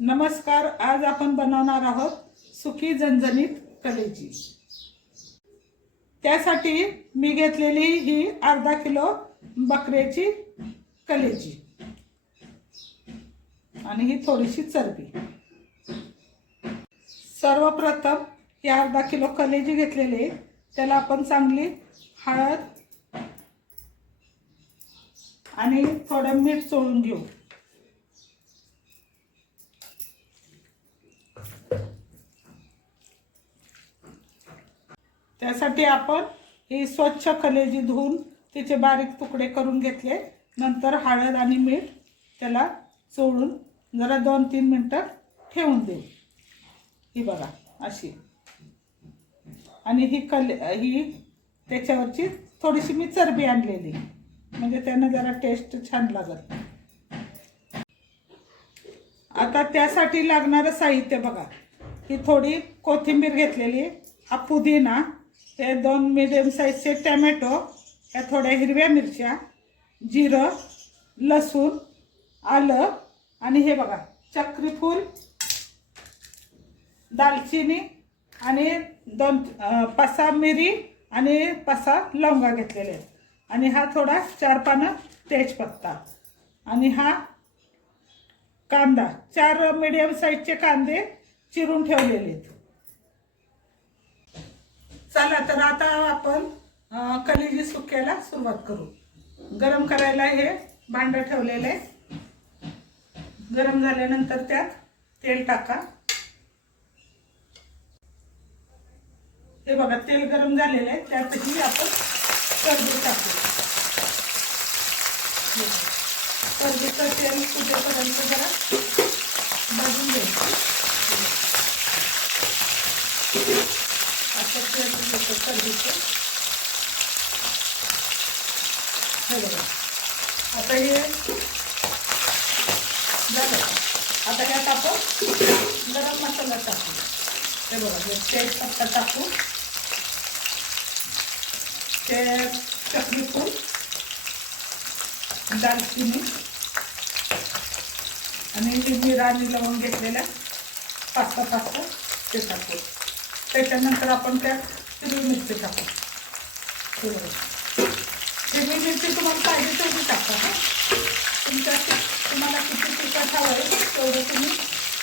नमस्कार. आज आपण बनवणार आहोत सुकी झणझणीत कलेजी. त्यासाठी मी घेतलेली ही अर्धा किलो बकऱ्याची कलेजी आणि ही थोडीशी चरबी. सर्वप्रथम ही अर्धा किलो कलेजी घेतलेली, त्याला आपण चांगली हळद आणि थोडं मीठ चोळून घेऊ. त्यासाठी आपण ही स्वच्छ कलेजी धुवून तिचे बारीक तुकडे करून घेतले. नंतर हळद आणि मीठ त्याला चोळून जरा 2-3 मिनिटं ठेवून देऊ. ही बघा अशी. आणि ही त्याच्यावरची थोडीशी मी चरबी आणलेली, म्हणजे त्यानं जरा टेस्ट छान लागत. आता त्यासाठी लागणारं साहित्य बघा. ही थोडी कोथिंबीर घेतलेली, हा पुदिना, हे 2 मीडियम साईजचे टमॅटो, या थोड्या हिरव्या मिरच्या, जिरं, लसूण, आलं आणि हे बघा चक्रीफूल, दालचिनी आणि 5-6 मिरी आणि 5-6 लवंगा घेतलेले आहेत. आणि हा थोडा 4 पानं तेजपत्ता आणि हा कांदा, 4 मीडियम साईजचे कांदे चिरून ठेवलेले आहेत. चला तर आता आपण कलेजी सुक्याला सुरुवात करू. गरम करायला हे भांडं ठेवलेलं आहे. गरम झाल्यानंतर त्यात तेल टाका. हे बघा तेल गरम झालेलं आहे, त्यातही आपण चरबी टाकू. चरबीचं तेल सुटेपर्यंत जरा भाजून घ्यायचं. असं तेल सुटतं चरबीचं. हे बघा आता हे झालं. आता ह्यात आपण गरम मसाला टाकू. हे बघा हे तेजपत्ता टाकू, ते चक्रीफूल, दालचिनी आणि मिरा आणि लवंग घेतलेल्या 5-6 ते टाकू. त्याच्यानंतर आपण त्यात हिरवी मिरची टाकू. हिरवी मिरची तुम्हाला पाहिजे तेवढी टाका. तुम्हाला किती तिखट हवं आहे तेवढं तुम्ही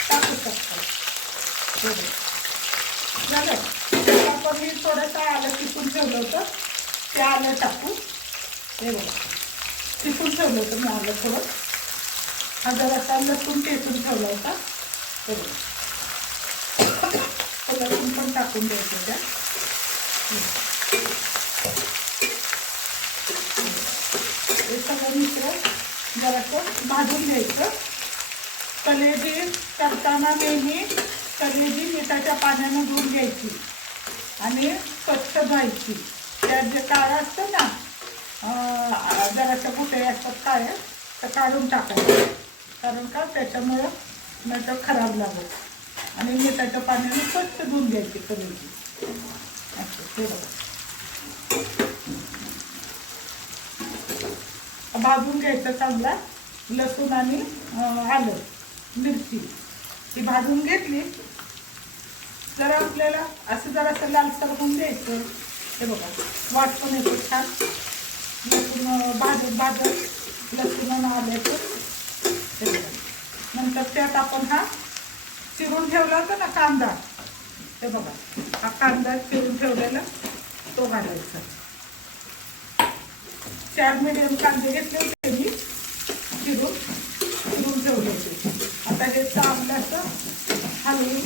टाकू शकता. झालं. आपण मी थोडंसं आलं किसून ठेवलं होतं, ते आलं टाकू. हे बघा किसून ठेवलं होतं मी आलं थोडं. हा जरासा लसूण ठेचून ठेवला होता. हे बघा लसूण पण टाकून द्यायचं त्या. हे सगळं मिश्रण जरासं भाजून घ्यायचं. कलेजी करताना नेहमी कलेजी मिठाच्या पाण्यानं धुवून घ्यायची आणि स्वच्छ धुवायची. त्यात जे काळं असतं ना, जराशा कुठे असतात काळे, तर काढून टाकायचं. कारण का त्याच्यामुळं नाहीतर खराब लागत. आणि मिठाच्या पाण्याने स्वच्छ धुवून घ्यायची कलेजी. हे बघा भाजून घ्यायचं चांगला. लसूण आणि आलं मिरची ही भाजून घेतली. जरा आपल्याला असं जरासं लालसर होऊन द्यायचं. हे बघा वाट पण येतो छान. लसूण भाजत लसूण आणि आल्याचं. हे बघा नंतर त्यात आपण हा चिरून ठेवला होता ना कांदा, हे बघा हा कांदा चिरून ठेवलेला तो घालायचा. 4 मीडियम कांदे घेतले होते मी, चिरून ठेवले होते. आता हे चांगलं असं हलवून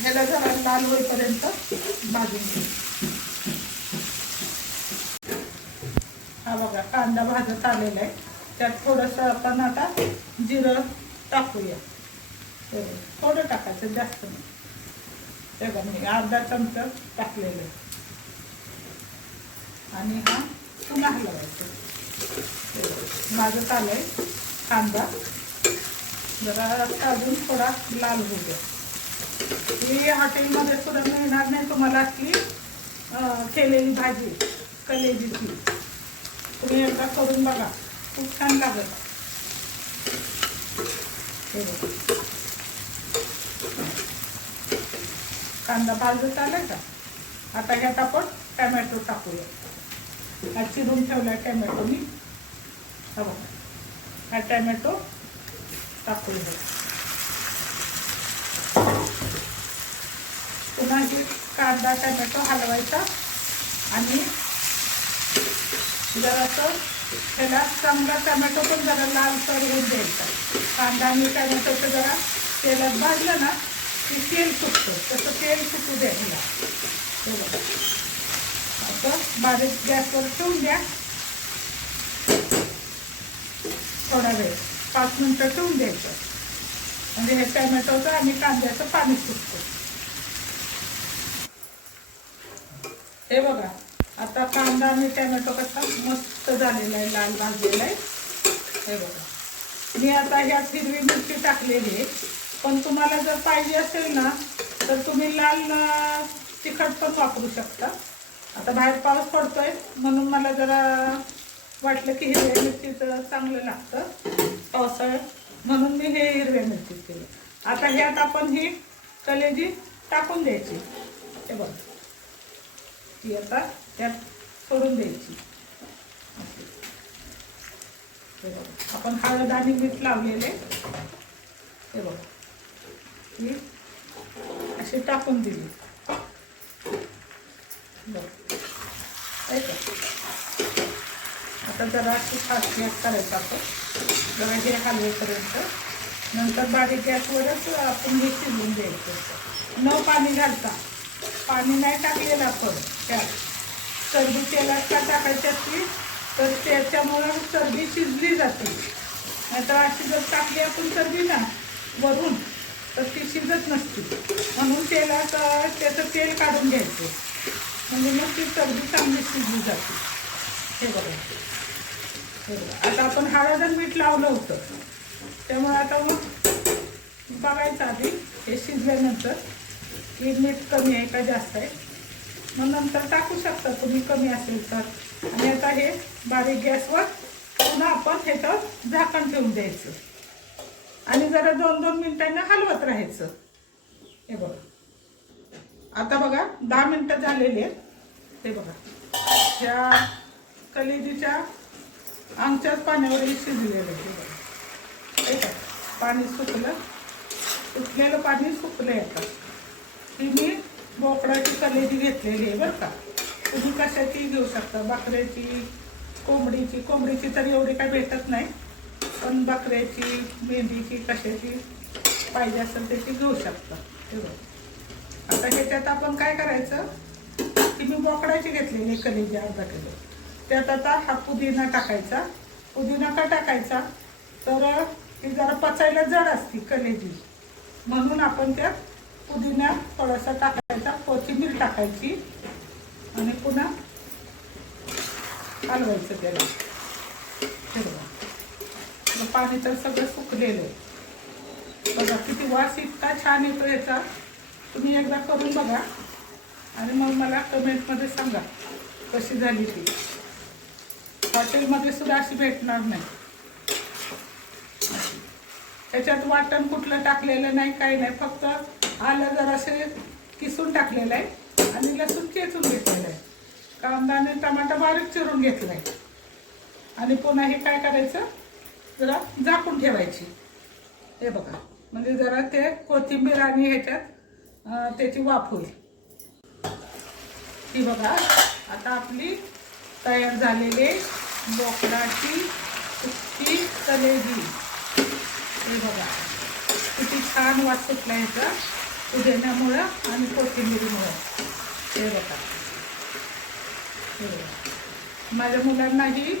ह्याला जरा लाल होईपर्यंत भाजून घ्यायचं. हा बघा कांदा भाजत आलेला आहे. त्यात थोडंसं आपण आता जिरं टाकूया. थोडं टाकायचं, जास्त नाही. ते बघा मी अर्धा चमचा टाकलेलं आहे. आणि हा पुन्हा हलवायचं. भाजत आलंय कांदा, जरा अजून थोडा लाल होऊ द्या. ही हॉटेलमध्ये सुद्धा मिळणार नाही तुम्हाला असली केलेली भाजी कलेजीची. तुम्ही एकदा करून बघा, खूप छान लागत. हे बघा कांदा भाजत आलाय का. आता ह्यात आपण टमॅटो टाकूया. हा चिरून ठेवला टमॅटो मी. हा बघा हा टमॅटो टाकूया. पुन्हा हे कांदा टमॅटो हलवायचा आणि जरासं त्याला चांगला टमॅटो पण जरा लालसर होऊन द्यायचा. कांदा आणि टमॅटोचं जरा तेलात भाजलं ना की तेल सुटतं. तसं तेल सुटू द्या ह्याला. हे बघा असं बारीक गॅसवर ठेवून द्या. थोडा वेळ 5 मिनिटं ठेवून द्यायचं. म्हणजे हे टमॅटोचं आणि कांद्याचं पाणी सुटतं. हे बघा आता कांदा आणि टमॅटो कसा मस्त झालेला आहे, लाल भाजलेला आहे. हे बघा मी आता ह्यात हिरवी मिरची टाकलेली आहे. पण तुम्हाला जर पाहिजे असेल ना तर तुम्ही लाल तिखट पण वापरू शकता. आता बाहेर पाऊस पडतोय म्हणून मला जरा वाटलं की हिरव्या मिरचीचं चांगलं लागतं पावसाळ्यात, म्हणून मी हे हिरव्या मिरचीच केलं. आता ह्यात आपण ही कलेजी टाकून द्यायची. हे बघा ती आता त्यात सोडून द्यायची. हे बघा आपण हळद आणि मीठ लावलेले. हे बघा ही अशी टाकून दिली. बघा आता जरा अशी फास्ट गॅस करायचं आपण. जरा हे हलवेपर्यंत. नंतर बारीक गॅसवरच आपण हे शिजवून द्यायचं. न पाणी घालता. पाणी नाही टाकलेलं आपण त्यात. चरबी तेलात का टाकायची असली तर त्याच्यामुळं चरबी शिजली जाते. नाहीतर अशी जर टाकली आपण चरबी ना वरून तर ती शिजत नसते. म्हणून तेलात त्याचं तेल काढून घ्यायचं. म्हणजे मग ती चरबी चांगली शिजली जाते. हे बघा हे बघा आता आपण हळद आणि मीठ लावलं होतं त्यामुळे आता मग बघायचं आधी हे शिजल्यानंतर की मीठ कमी आहे का जास्त आहे. मग नंतर टाकू शकता तुम्ही कमी असेल तर. आणि आता हे बारीक गॅसवर पुन्हा आपण ह्याच्यावर झाकण ठेवून द्यायचं आणि जरा 2-2 मिनिटांना हलवत राहायचं. हे बघा आता बघा 10 मिनिटं झालेली आहेत. हे बघा ह्या कलेजीच्या आमच्याच पाण्यावरही शिजलेलं आहे. हे बघा पाणी सुटलेलं पाणी सुकलं आता. ही मी बोकडाची कलेजी घेतलेली आहे बरं का. तुम्ही कशाची घेऊ शकता. बकऱ्याची, कोंबडीची तर एवढी काय भेटत नाही. पण बकऱ्याची, मेंढीची, कशाची पाहिजे असेल त्याची घेऊ शकता. हे बघा आता ह्याच्यात आपण काय करायचं की मी बोकडाची घेतलेली कलेजी अर्धा किलो. त्यात आता हा पुदिना टाकायचा. पुदिना का टाकायचा तर ती जरा पचायला जड असते कलेजी म्हणून आपण त्यात पुदिना थोडासा टाकायचा. कोथिंबीर टाकायची आणि पुन्हा हलवायचं त्याला. हे बघा पाणी तर सगळं सुकलेलं आहे. बघा किती वास इतका छान येतो याचा. तुम्ही एकदा करून बघा आणि मग मला कमेंटमध्ये सांगा कशी झाली ती. हॉटेलमध्ये सुद्धा अशी भेटणार नाही. त्याच्यात वाटण कुठलं टाकलेलं नाही, काही नाही. फक्त आलं जरासे किसून टाकलेलं आहे आणि लसूण चेचून घेतलेलं आहे. कांदा आणि टमाटा बारीक चिरून घेतला आहे. आणि पुन्हा हे काय करायचं जरा झाकून ठेवायची. हे बघा म्हणजे जरा ते कोथिंबीर आणि ह्याच्यात त्याची वाफ होईल. ही बघा आता आपली तयार झालेली बोकडाची सुकी कलेजी. हे बघा किती छान वास सुटला ह्याचा पुदिन्यामुळं आणि कोथिंबीरीमुळं. हे बघा माझ्या मुलांनाही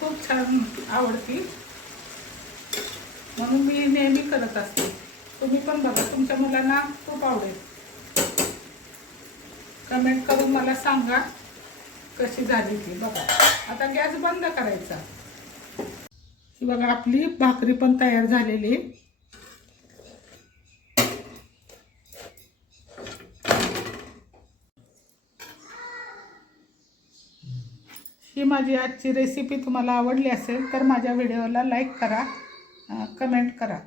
खूप छान आवडती म्हणून मी नेहमी करत असते. तुम्ही पण बघा तुमच्या मुलांना खूप आवडेल. कमेंट करून मला सांगा कशी झाली ती. बघा आता गॅस बंद करायचा. ही बघा आपली भाकरी पण तयार झालेली. ही माझी आजची रेसिपी तुम्हाला आवडली असेल तर माझ्या व्हिडिओला लाईक करा, कमेंट करा.